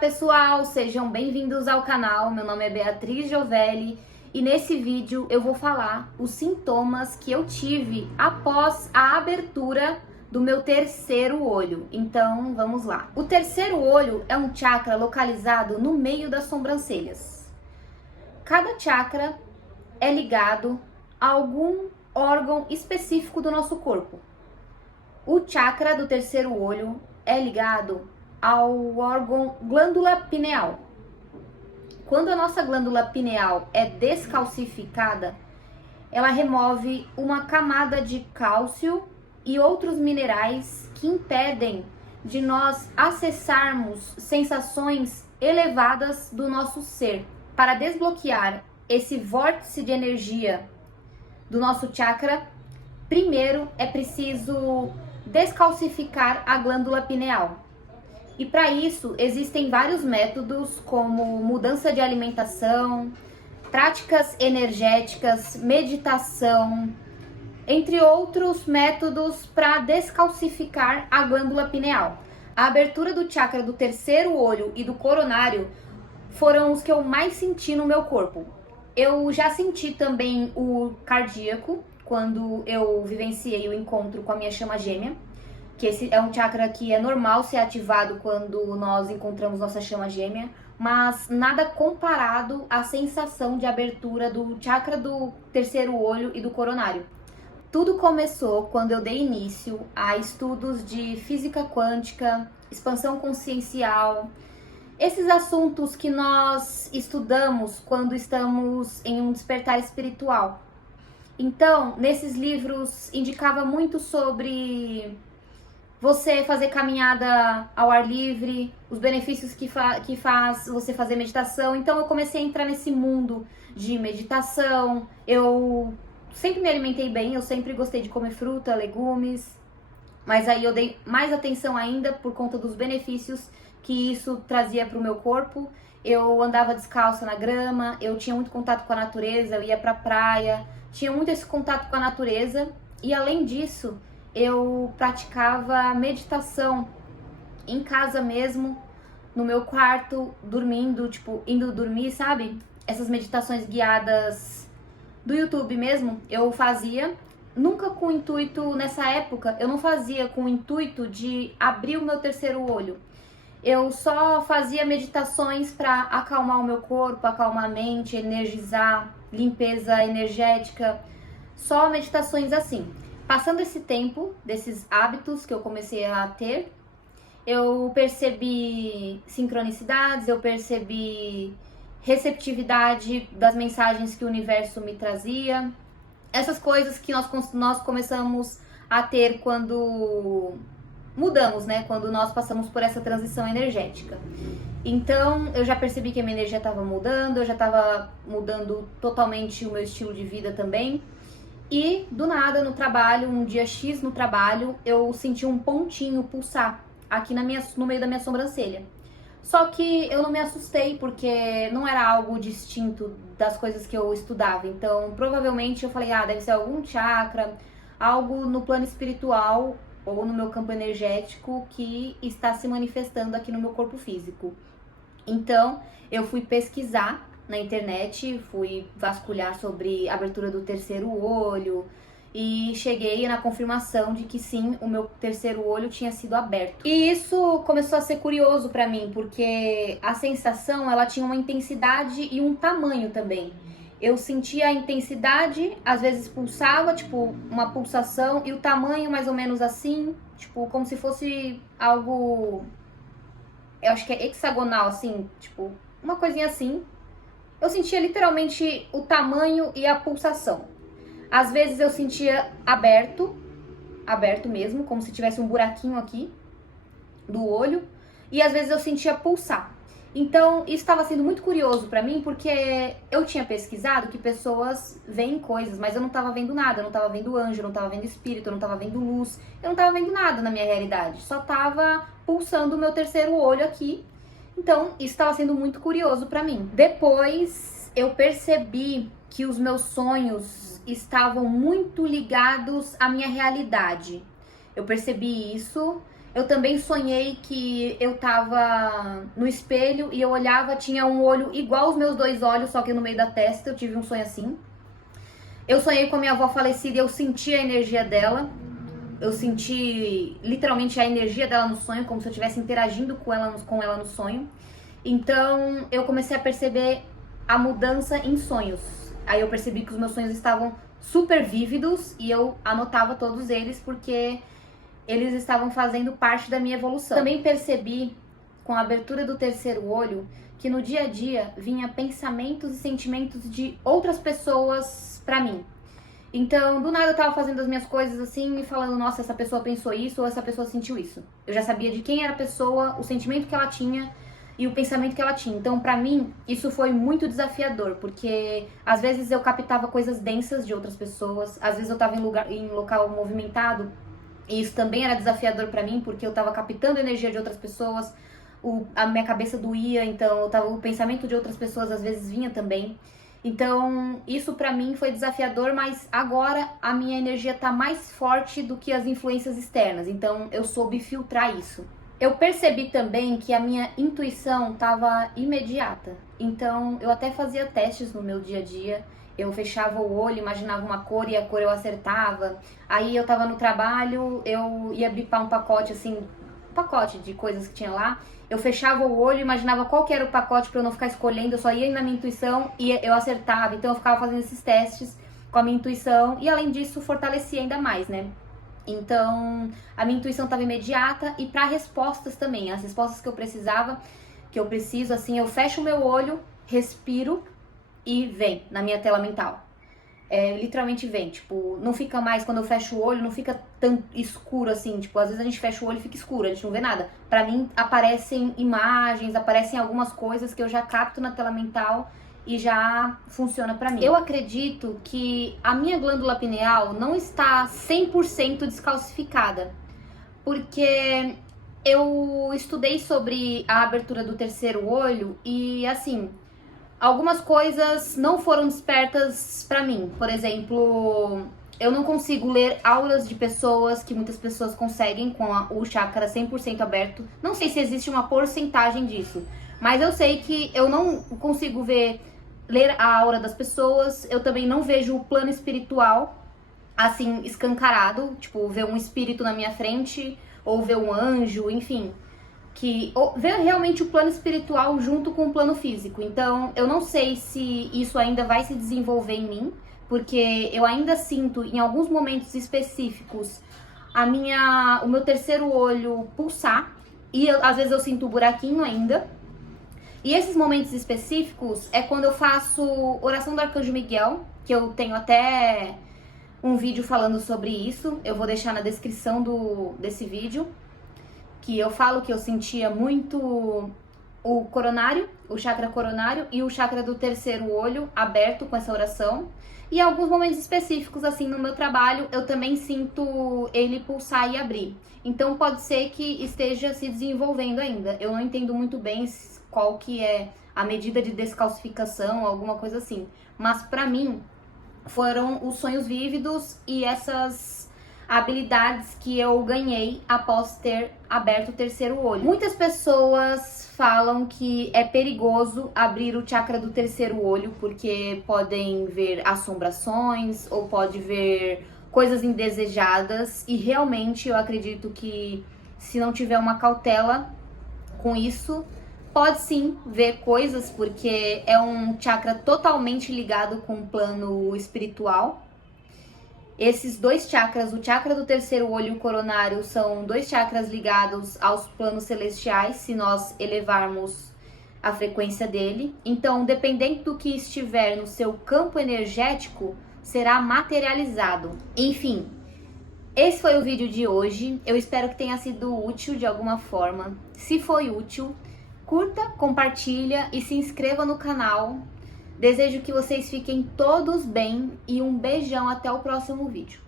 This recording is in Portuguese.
pessoal, sejam bem-vindos ao canal. Meu nome é Beatriz Giovelli e nesse vídeo eu vou falar os sintomas que eu tive após a abertura do meu terceiro olho. Então, vamos lá. O terceiro olho é um chakra localizado no meio das sobrancelhas. Cada chakra é ligado a algum órgão específico do nosso corpo. O chakra do terceiro olho é ligado ao órgão glândula pineal. Quando a nossa glândula pineal é descalcificada, ela remove uma camada de cálcio e outros minerais que impedem de nós acessarmos sensações elevadas do nosso ser. Para desbloquear esse vórtice de energia do nosso chakra, primeiro é preciso descalcificar a glândula pineal. E para isso existem vários métodos, como mudança de alimentação, práticas energéticas, meditação, entre outros métodos para descalcificar a glândula pineal. A abertura do chakra do terceiro olho e do coronário foram os que eu mais senti no meu corpo. Eu já senti também o cardíaco, quando eu vivenciei o encontro com a minha chama gêmea, que esse é um chakra que é normal ser ativado quando nós encontramos nossa chama gêmea, mas nada comparado à sensação de abertura do chakra do terceiro olho e do coronário. Tudo começou quando eu dei início a estudos de física quântica, expansão consciencial, esses assuntos que nós estudamos quando estamos em um despertar espiritual. Então, nesses livros indicava muito sobre você fazer caminhada ao ar livre, os benefícios que faz você fazer meditação. Então eu comecei a entrar nesse mundo de meditação. Eu sempre me alimentei bem, eu sempre gostei de comer fruta, legumes, mas aí eu dei mais atenção ainda por conta dos benefícios que isso trazia para o meu corpo. Eu andava descalça na grama, eu tinha muito contato com a natureza, eu ia pra praia, tinha muito esse contato com a natureza. E além disso, eu praticava meditação em casa mesmo, no meu quarto, dormindo, tipo, indo dormir, sabe? Essas meditações guiadas do YouTube mesmo, eu fazia, nunca com o intuito, nessa época, eu não fazia com o intuito de abrir o meu terceiro olho. Eu só fazia meditações para acalmar o meu corpo, acalmar a mente, energizar, limpeza energética, só meditações assim. Passando esse tempo, desses hábitos que eu comecei a ter, eu percebi sincronicidades, eu percebi receptividade das mensagens que o universo me trazia. Essas coisas que nós começamos a ter quando mudamos, né? Quando nós passamos por essa transição energética. Então, eu já percebi que a minha energia estava mudando, eu já estava mudando totalmente o meu estilo de vida também. E do nada, no trabalho, um dia X no trabalho, eu senti um pontinho pulsar aqui no meio da minha sobrancelha. Só que eu não me assustei, porque não era algo distinto das coisas que eu estudava. Então, provavelmente eu falei, deve ser algum chakra, algo no plano espiritual ou no meu campo energético que está se manifestando aqui no meu corpo físico. Então, eu fui pesquisar na internet, fui vasculhar sobre a abertura do terceiro olho e cheguei na confirmação de que sim, o meu terceiro olho tinha sido aberto. E isso começou a ser curioso pra mim, porque a sensação, ela tinha uma intensidade e um tamanho também. Eu sentia a intensidade, às vezes pulsava, tipo, uma pulsação, e o tamanho mais ou menos assim, tipo, como se fosse algo, eu acho que é hexagonal, assim, tipo, uma coisinha assim. Eu sentia literalmente o tamanho e a pulsação. Às vezes eu sentia aberto mesmo, como se tivesse um buraquinho aqui do olho, e às vezes eu sentia pulsar. Então, isso estava sendo muito curioso pra mim, porque eu tinha pesquisado que pessoas veem coisas, mas eu não estava vendo nada, eu não estava vendo anjo, eu não estava vendo espírito, eu não estava vendo luz, eu não estava vendo nada na minha realidade, só estava pulsando o meu terceiro olho aqui. Então, isso estava sendo muito curioso pra mim. Depois, eu percebi que os meus sonhos estavam muito ligados à minha realidade. Eu percebi isso, Eu também sonhei que eu tava no espelho e eu olhava, tinha um olho igual aos meus dois olhos, só que no meio da testa. Eu tive um sonho assim. Eu sonhei com a minha avó falecida e eu senti a energia dela. Eu senti literalmente a energia dela no sonho, como se eu estivesse interagindo com ela no sonho. Então eu comecei a perceber a mudança em sonhos. Aí eu percebi que os meus sonhos estavam super vívidos e eu anotava todos eles porque eles estavam fazendo parte da minha evolução. Também percebi, com a abertura do terceiro olho, que no dia a dia vinha pensamentos e sentimentos de outras pessoas pra mim. Então, do nada eu tava fazendo as minhas coisas assim e falando, nossa, essa pessoa pensou isso ou essa pessoa sentiu isso. Eu já sabia de quem era a pessoa, o sentimento que ela tinha e o pensamento que ela tinha. Então, pra mim, isso foi muito desafiador, porque às vezes eu captava coisas densas de outras pessoas, às vezes eu tava em local movimentado e isso também era desafiador pra mim, porque eu tava captando energia de outras pessoas, a minha cabeça doía, então o pensamento de outras pessoas às vezes vinha também. Então, isso pra mim foi desafiador, mas agora a minha energia tá mais forte do que as influências externas, então eu soube filtrar isso. Eu percebi também que a minha intuição tava imediata, então eu até fazia testes no meu dia a dia, eu fechava o olho, imaginava uma cor e a cor eu acertava, aí eu tava no trabalho, eu ia bipar um pacote assim, um pacote de coisas que tinha lá, eu fechava o olho, imaginava qual que era o pacote para eu não ficar escolhendo, eu só ia na minha intuição e eu acertava. Então eu ficava fazendo esses testes com a minha intuição e além disso fortalecia ainda mais, né? Então a minha intuição estava imediata e para respostas também, as respostas que eu precisava, que eu preciso, assim, eu fecho o meu olho, respiro e vem na minha tela mental. Literalmente vem, tipo, não fica mais, quando eu fecho o olho, não fica tão escuro assim, tipo, às vezes a gente fecha o olho e fica escuro, a gente não vê nada. Pra mim, aparecem imagens, aparecem algumas coisas que eu já capto na tela mental e já funciona pra mim. Eu acredito que a minha glândula pineal não está 100% descalcificada, porque eu estudei sobre a abertura do terceiro olho e, assim, algumas coisas não foram despertas pra mim. Por exemplo, eu não consigo ler auras de pessoas, que muitas pessoas conseguem com o chakra 100% aberto. Não sei se existe uma porcentagem disso, mas eu sei que eu não consigo ler a aura das pessoas. Eu também não vejo o plano espiritual assim escancarado, tipo, ver um espírito na minha frente ou ver um anjo, enfim, que ver realmente o plano espiritual junto com o plano físico. Então, eu não sei se isso ainda vai se desenvolver em mim, porque eu ainda sinto em alguns momentos específicos o meu terceiro olho pulsar e às vezes eu sinto o buraquinho ainda. E esses momentos específicos é quando eu faço oração do Arcanjo Miguel, que eu tenho até um vídeo falando sobre isso. Eu vou deixar na descrição desse vídeo, que eu falo que eu sentia muito o coronário, o chakra coronário e o chakra do terceiro olho aberto com essa oração. E em alguns momentos específicos, assim, no meu trabalho, eu também sinto ele pulsar e abrir. Então pode ser que esteja se desenvolvendo ainda. Eu não entendo muito bem qual que é a medida de descalcificação, alguma coisa assim. Mas pra mim, foram os sonhos vívidos e essas habilidades que eu ganhei após ter aberto o terceiro olho. Muitas pessoas falam que é perigoso abrir o chakra do terceiro olho porque podem ver assombrações ou pode ver coisas indesejadas, e realmente eu acredito que se não tiver uma cautela com isso, pode sim ver coisas, porque é um chakra totalmente ligado com o plano espiritual. Esses dois chakras, o chakra do terceiro olho e o coronário, são dois chakras ligados aos planos celestiais, se nós elevarmos a frequência dele. Então, dependendo do que estiver no seu campo energético, será materializado. Enfim, esse foi o vídeo de hoje. Eu espero que tenha sido útil de alguma forma. Se foi útil, curta, compartilha e se inscreva no canal. Desejo que vocês fiquem todos bem e um beijão até o próximo vídeo.